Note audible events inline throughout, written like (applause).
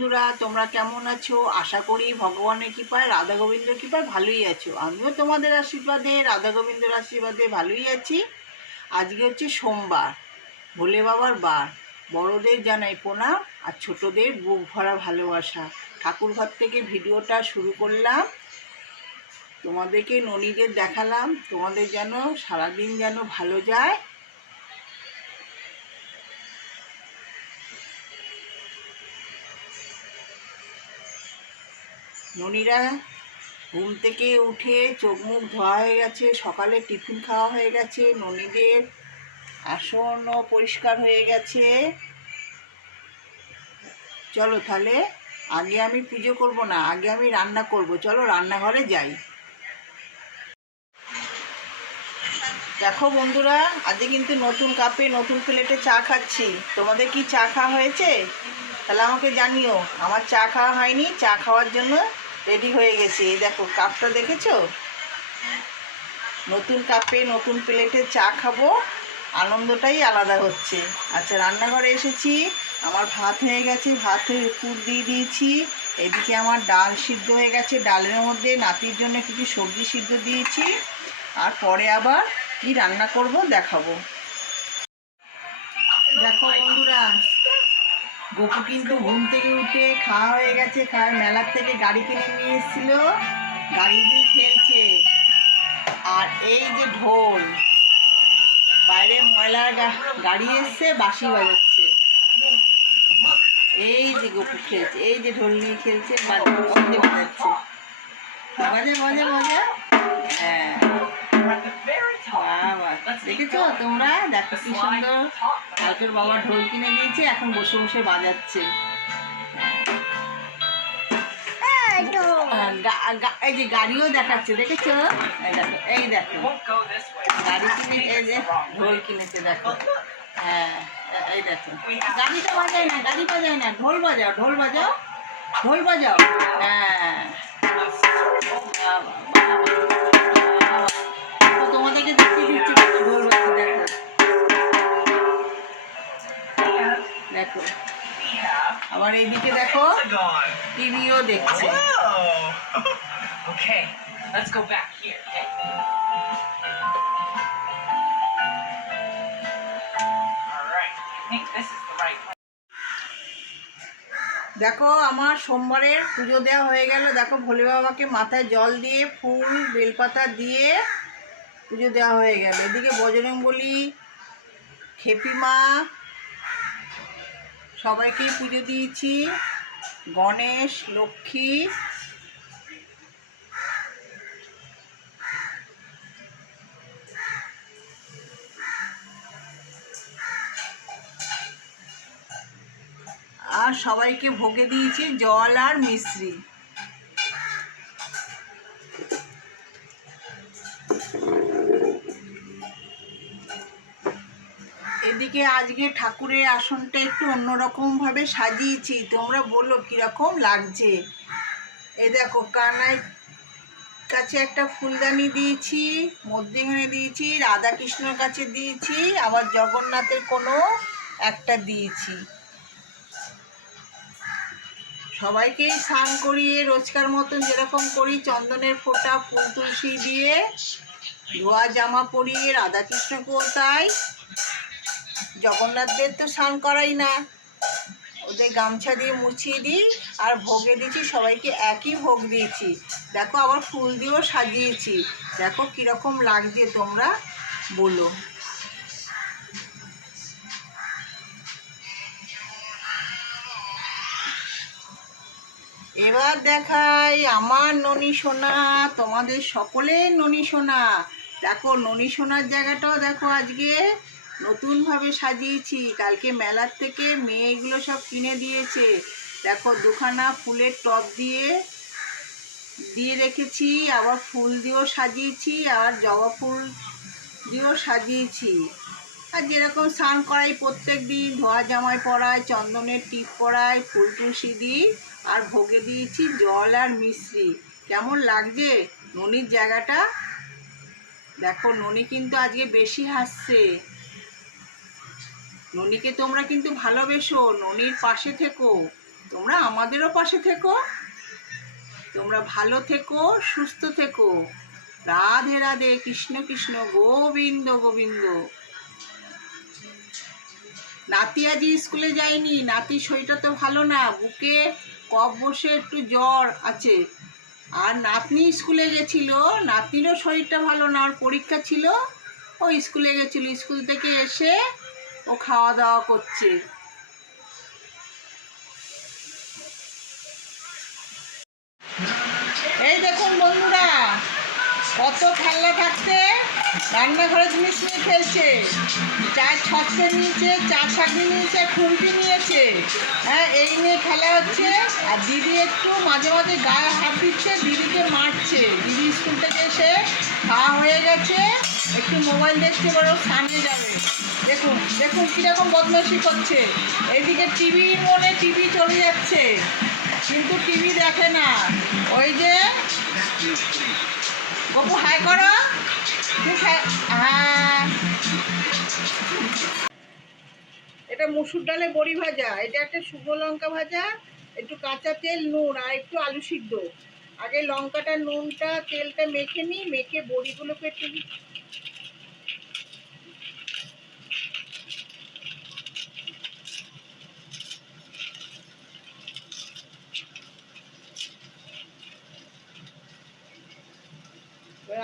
বন্ধুরা, তোমরা কেমন আছো? আশা করি ভগবানের কৃপায়, রাধা গোবিন্দর কৃপায় ভালোই আছো। আমিও তোমাদের আশীর্বাদে, রাধা গোবিন্দর আশীর্বাদে ভালোই আছি। আজকে হচ্ছে সোমবার, ভোলে বাবার বার। বড়দের জানাই প্রণাম আর ছোটদের বুক ভরা ভালোবাসা। ঠাকুর ঘর থেকে ভিডিওটা শুরু করলাম। তোমাদেরকে ননীদের দেখালাম। তোমাদের যেন সারাদিন যেন ভালো যায়। ননীরা ঘুম থেকে উঠে চোখ মুখ ধোয়া হয়ে গেছে, সকালে টিফিন খাওয়া হয়ে গেছে, ননীদের আসনও পরিষ্কার হয়ে গেছে। চলো তাহলে আগে আমি পুজো করব না, আগে আমি রান্না করব। চলো রান্নাঘরে যাই। দেখো বন্ধুরা, আজকে কিন্তু নতুন কাপে নতুন প্লেটে চা খাচ্ছি। তোমাদের কি চা খাওয়া হয়েছে? তাহলে আমাকে জানিও, আমার চা খাওয়া হয়নি, চা খাওয়ার জন্য রেডি হয়ে গেছি। এই দেখো কাপটা দেখেছ? নতুন কাপে নতুন প্লেটে চা খাব। আনন্দটাই আলাদা হচ্ছে। আচ্ছা রান্নাঘরে এসেছি। আমার ভাত হয়ে গেছে। ভাতে পুর দিয়ে দিয়েছি। এদিকে আমার ডাল সিদ্ধ হয়ে গেছে। ডালের মধ্যে নাতির জন্য কিছু সবজি সিদ্ধ দিয়েছি। আর পরে আবার কি রান্না করব দেখাবো। দেখো বন্ধুরা গপু কিন্তু ঘুম থেকে উঠে খাওয়া হয়ে গেছে খাওয়া মেলার থেকে গাড়ি কিনে নিয়ে এসেছিল। গাড়ি দিয়ে খেলছে। আর এই যে ঢোল, বাইরে ময়লার গাড়ি এসছে, বাঁশি বাজাচ্ছে। এই যে গপু খেলছে, এই যে ঢোল নিয়ে খেলছে বাজে বাজাচ্ছে। বাজে বাজে বাজে হ্যাঁ। দেখেছ? তোমরা? দেখো কি সুন্দর। কালকের বাবা ঢোল কিনে দিয়েছে এখন বসে বসে বাজাচ্ছে। এই যে গাড়িও দেখাচ্ছে দেখেছ? এই দেখো এই দেখো। গাড়ি কিনে এই যে ঢোল কিনেছে দেখো। হ্যাঁ এই দেখো। গাড়িটা বাজায় না গাড়ি বাজায় না ঢোল বাজাও ঢোল বাজাও ঢোল বাজাও। হ্যাঁ। দেখছে (laughs) okay, let's go back here. Okay. All right. I think this is the right place. দেখো আমার সোমবারের পুজো দেওয়া হয়ে গেল দেখো ভোলে বাবাকে মাথায় জল দিয়ে ফুল বেলপাতা দিয়ে পুজো দেওয়া হয়ে গেল এদিকে বজরংবলী খেপিমা সবাইকেই পুজো দিয়েছি গণেশ লক্ষ্মী আর সবাইকে ভোগে দিয়েছি জল আর মিশ্রি। এদিকে আজকে ঠাকুরের আসনটা একটু অন্যরকমভাবে সাজিয়েছি, তোমরা বলো কীরকম লাগছে? এই দেখো, কানাই কাছে একটা ফুলদানি দিয়েছি, মধ্যিখানে দিয়েছি, রাধাকৃষ্ণর কাছে দিয়েছি, আবার জগন্নাথের কোনো একটা দিয়েছি। সবাইকেই স্নান করিয়ে রোজকার মতন যেরকম করি, চন্দনের ফোঁটা, ফুল তুলসী দিয়ে, ধোয়া জামা পরিয়ে, রাধাকৃষ্ণকেও তাই জগন্নাথদের তো স্নান করাই না। ওদের গামছা দিয়ে মুছিয়ে দিই আর ভোগে দিয়েছি, সবাইকে একই ভোগ দিয়েছি। দেখো আবার ফুল দিয়েও সাজিয়েছি। দেখো কীরকম লাগছে তোমরা বলো। এবার দেখাই আমার ননী সোনা, তোমাদের সকলের ননী সোনা। দেখো ননী সোনার জায়গাটাও দেখো আজকে। নতুনভাবে সাজিয়েছি। কালকে মেলার থেকে মেয়েগুলো সব কিনে দিয়েছে। দেখো, দুখানা ফুলের টব দিয়ে দিয়ে রেখেছি, আবার ফুল দিয়েও সাজিয়েছি, আর জবা ফুল দিয়েও সাজিয়েছি। আর যেরকম স্নান করাই প্রত্যেক দিন, ধোয়া জামাই পরাই, চন্দনের টিপ পরাই, ফুল টুসি দিই, আর ভোগে দিয়েছি জল আর মিশ্রি কেমন লাগছে? ননির জায়গাটা? দেখো, ননি কিন্তু আজকে বেশি হাসছে। ননিকে তোমরা কিন্তু ভালোবেসো, ননির পাশে থেকো। তোমরা আমাদেরও পাশে থেকো। তোমরা ভালো থেকো, সুস্থ থেকো। রাধে রাধে, কৃষ্ণ কৃষ্ণ, গোবিন্দ গোবিন্দ। নাতি আজ স্কুলে যায়নি নাতির শরীরটা তো ভালো না, বুকে কফ বসে একটু জ্বর আছে। আর নাতনি স্কুলে গেছিল নাতনিরও শরীরটা ভালো না, ওর পরীক্ষা ছিল। ও স্কুলে গেছিল, স্কুল থেকে এসে ও খাওয়া দাওয়া করছে। এই দেখুন বন্ধুরা, কত খেলনা থাকতে রান্নাঘরে জিনিস নিয়ে খেলছে। চার ছচ্ছে নিয়েছে চার ছাকনি নিয়েছে, খুন্তি নিয়েছে। হ্যাঁ এই নিয়ে খেলা হচ্ছে। আর দিদি একটু মাঝে মাঝে গায়ে হাত দিচ্ছে, দিদিকে মারছে। দিদি স্কুল থেকে এসে খাওয়া হয়ে গেছে। একটু মোবাইল দেখছে বড় সামনে যাবে। দেখুন দেখুন কীরকম বদমাশি করছে। এইদিকে টিভির মনে টিভি চলে যাচ্ছে, কিন্তু টিভি দেখে না। ওই যে, গপু হাই করো। হ্যাঁ। এটা মুসুর ডালে বড়ি ভাজা, এটা একটা শুকনো লঙ্কা ভাজা, একটু কাঁচা তেল, নুন, আর একটু আলু সিদ্ধ। আগে লঙ্কাটা, নুনটা, তেলটা মেখে নিই, মেখে বড়িগুলোকে একটু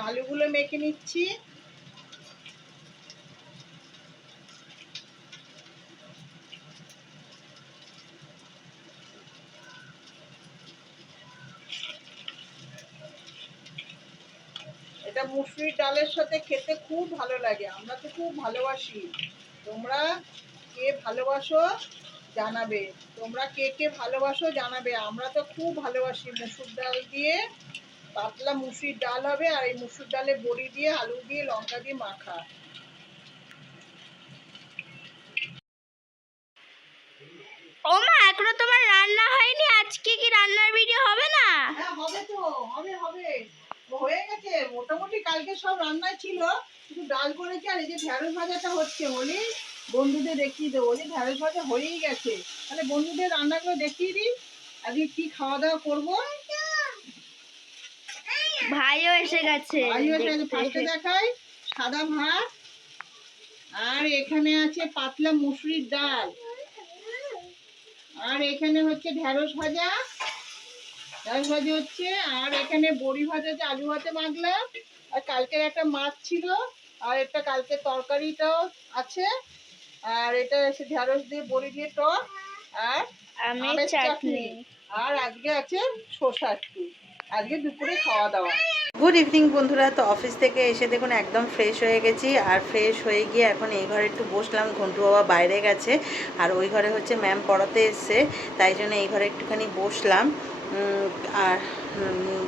আলুগুলো মেখে নিচ্ছি। এটা মুসুরির ডালের সাথে খেতে খুব ভালো লাগে, আমরা তো খুব ভালোবাসি। তোমরা কে ভালোবাসো জানাবে, তোমরা কে কে ভালোবাসো জানাবে, আমরা তো খুব ভালোবাসি মুসুর ডাল দিয়ে। পাতলা মুসুরির ডাল হবে আর এই মুসুর ডালে বড়ি দিয়ে আলু দিয়ে লঙ্কা দিয়ে মাখা। ও মা এখনও তোমার রান্না হয়নি? আজকে কি রান্নার ভিডিও হবে না? হ্যাঁ হবে তো হবে হবে। হয়ে গেছে মোটামুটি কালকে সব রান্নায় ছিল। শুধু ডাল করেছি আর এই যে ঢ্যাঁড়স ভাজাটা হচ্ছে। বলি বন্ধুদের দেখিয়ে দেবো। যে ঢ্যাঁড়স ভাজা হয়েই গেছে। তাহলে বন্ধুদের রান্নাগুলো দেখিয়ে দিই। আজকে কি খাওয়া দাওয়া করব? ভাইও এসে গেছে। ফার্স্টে দেখাই সাদা ভাত আর এখানে আছে পাতলা মুসুরির ডাল। আর এখানে হচ্ছে ঢ্যাঁড়স ভাজা ঢ্যাঁড়স ভাজা হচ্ছে আর এখানে বড়ি ভাজা যে আলু ভাতে মাখলাম। আর কালকের একটা মাছ ছিল আর একটা কালকে তরকারিটাও আছে। আর এটা এসে ঢ্যাঁড়স দিয়ে বড়ি দিয়ে টক আর আমের চাটনি। আর আজকে আছে শসা আজকে দুপুরে খাওয়া দাওয়া। গুড ইভিনিং বন্ধুরা, তো অফিস থেকে এসে দেখুন একদম ফ্রেশ হয়ে গেছি। আর ফ্রেশ হয়ে গিয়ে এখন এই ঘরে একটু বসলাম, ঘন্টু বাবা বাইরে গেছে। আর ওই ঘরে হচ্ছে ম্যাম পড়াতে এসছে, তাই জন্য এই ঘরে একটুখানি বসলাম। আর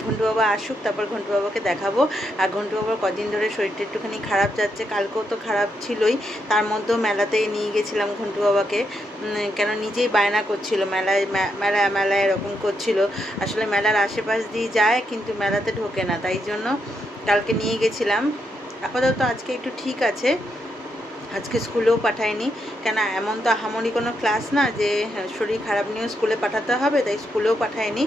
ঘন্টু বাবা আসুক, তারপর ঘন্টু বাবাকে দেখাবো। আর ঘন্টু বাবার কদিন ধরে শরীরটা একটুখানি খারাপ যাচ্ছে, কালকেও তো খারাপ ছিলই। তার মধ্যেও মেলাতেই নিয়ে গেছিলাম ঘন্টু বাবাকে কেন নিজেই বায়না করছিল, মেলায়, মে- মেলায় মেলায় এরকম করছিল। আসলে মেলার আশেপাশ দিয়ে যায়, কিন্তু মেলাতে ঢোকে না। তাই জন্য কালকে নিয়ে গেছিলাম। আপাতত আজকে একটু ঠিক আছে। আজকে স্কুলেও পাঠায়নি। কেন এমন তো আহামরি কোনো ক্লাস না যে, শরীর খারাপ নিয়েও স্কুলে পাঠাতে হবে, তাই স্কুলেও পাঠায়নি।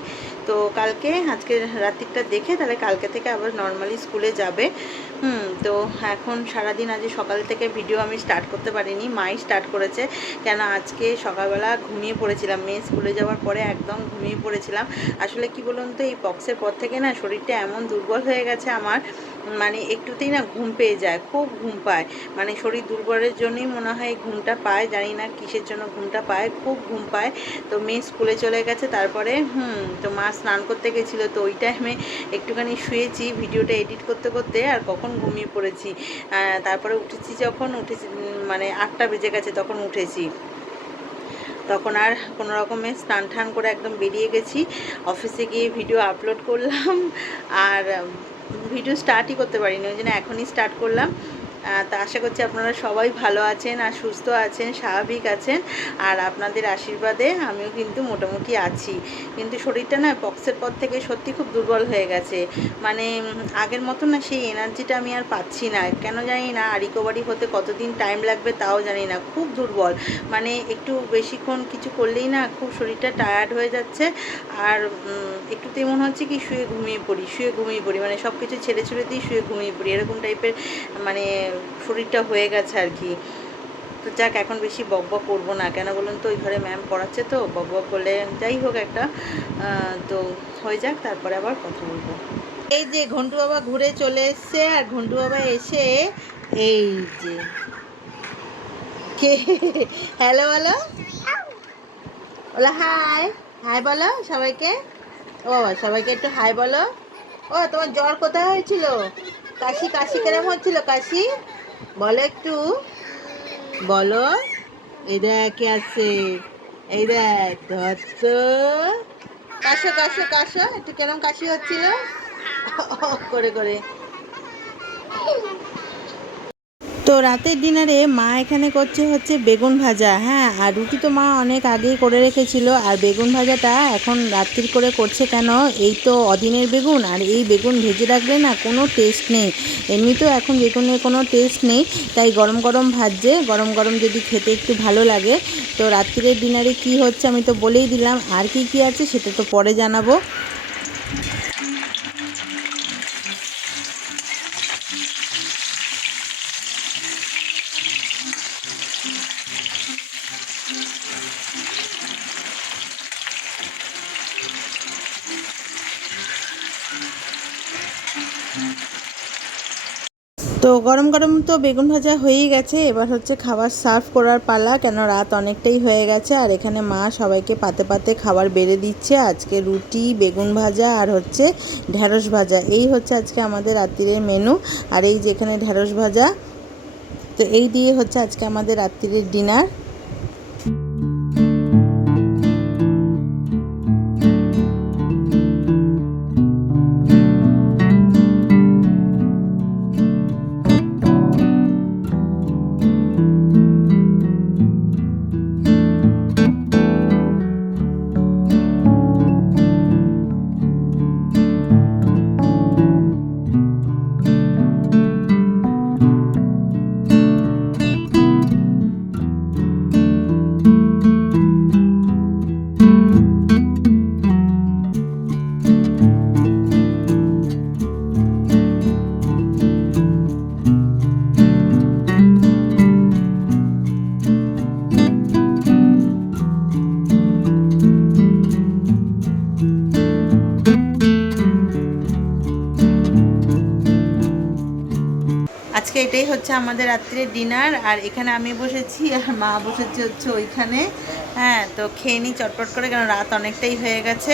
তো কালকে, আজকে রাত্রিটা দেখে তাহলে কালকে থেকে আবার নর্মালি স্কুলে যাবে। হুম, তো এখন সারাদিন আজ সকাল থেকে ভিডিও আমি স্টার্ট করতে পারিনি, মাই স্টার্ট করেছে। কেন আজকে সকালবেলা ঘুমিয়ে পড়েছিলাম, মেয়ে স্কুলে যাওয়ার পরে একদম ঘুমিয়ে পড়েছিলাম। আসলে কি বলুন তো, এই পক্সের পর থেকে না শরীরটা এমন দুর্বল হয়ে গেছে আমার মানে একটুতেই না ঘুম পেয়ে যায়, খুব ঘুম পায়। মানে শরীর দুর্বলের জন্যই মনে হয় ঘুমটা পায়, জানি না কিসের জন্য ঘুমটা পায়, খুব ঘুম পায়। তো মেয়ে স্কুলে চলে গেছে, তারপরে, হুম, তো মা স্নান করতে গেছিল, তো ওই টাইমে একটুখানি শুয়েছি, ভিডিওটা এডিট করতে করতে আর কখন ঘুমিয়ে পড়েছি। তারপরে উঠেছি যখন, উঠেছি মানে আটটা বেজে গেছে, তখন উঠেছি। তখন আর কোনো রকমে স্নান টান করে একদম বেরিয়ে গেছি। অফিসে গিয়ে ভিডিও আপলোড করলাম, আর ভিডিও স্টার্টই করতে পারিনি ওই জন্য এখনই স্টার্ট করলাম। তা আশা করছি আপনারা সবাই ভালো আছেন আর সুস্থ আছেন স্বাভাবিক আছেন। আর আপনাদের আশীর্বাদে আমিও কিন্তু মোটামুটি আছি। কিন্তু শরীরটা না পক্সের পর থেকে সত্যি খুব দুর্বল হয়ে গেছে। মানে আগের মতো না সেই এনার্জিটা আমি আর পাচ্ছি না। কেন জানি না আর রিকভারি হতে কতদিন টাইম লাগবে তাও জানি না। খুব দুর্বল। মানে একটু বেশিক্ষণ কিছু করলেই না খুব শরীরটা টায়ার্ড হয়ে যাচ্ছে। আর উম, একটুতেই মনে হচ্ছে কি শুয়ে ঘুমিয়ে পড়ি শুয়ে ঘুমিয়ে পড়ি। মানে সব কিছু ছেড়ে ছেড়ে দিয়ে শুয়ে ঘুমিয়ে পড়ি। এরকম টাইপের মানে শরীরটা হয়ে গেছে আর কি। তো যাক, এখন বেশি বক বক করব না। কেন বলুন তো, ওই ঘরে ম্যাম পড়াচ্ছে তো, বক বক করলে যাই হোক একটা। তো হয়ে যাক, তারপরে আবার কথা বলব। এই যে ঘন্টু বাবা ঘুরে চলে এসছে, আর ঘন্টু বাবা এসে এই যে কে? হ্যালো বলো। বলো হাই হাই বলো সবাইকে। ও, সবাইকে একটু হাই বলো। ও, তোমার জ্বর কোথায় হয়েছিল? কাশি কাশি কেরম হচ্ছিল, কাশি? বলো একটু। বলো। এই দেখ, কে আছে? এই দেখ কাশো কাশো কাশো, একটু কেরম কাশি হচ্ছিল? করে করে। তো রাতের ডিনারে মা এখানে করছে হচ্ছে বেগুন ভাজা হ্যাঁ আর রুটি তো মা অনেক আগেই করে রেখেছিল, আর বেগুন ভাজাটা এখন রাত্রির করে করছে কেন? এই তো অদিনের বেগুন, আর এই বেগুন ভেজে রাখলে না কোনো টেস্ট নেই। এমনিতেও এখন বেগুনের কোনো টেস্ট নেই, তাই গরম গরম ভাজছে, গরম গরম যদি খেতে একটু ভালো লাগে। তো রাত্রিরের ডিনারে কি হচ্ছে আমি তো বলেই দিলাম, আর কি কি আছে সেটা তো পরে জানাব। তো গরম গরম তো বেগুন ভাজা হয়েই গেছে। এবার হচ্ছে খাবার সার্ভ করার পালা কেন রাত অনেকটাই হয়ে গেছে। আর এখানে মা সবাইকে পাতে পাতে খাবার বেড়ে দিচ্ছে। আজকে রুটি, বেগুন ভাজা আর হচ্ছে ঢ্যাঁড়স ভাজা। এই হচ্ছে আজকে আমাদের রাত্রিরের মেনু আর এই যেখানে ঢ্যাঁড়স ভাজা, তো এই দিয়ে হচ্ছে আজকে আমাদের রাত্রিরের ডিনার এটাই হচ্ছে আমাদের রাত্রে ডিনার। আর এখানে আমি বসেছি আর মা বসেছি হচ্ছে ওইখানে। হ্যাঁ তো খেয়ে নিই চটপট করে কারণ রাত অনেকটাই হয়ে গেছে।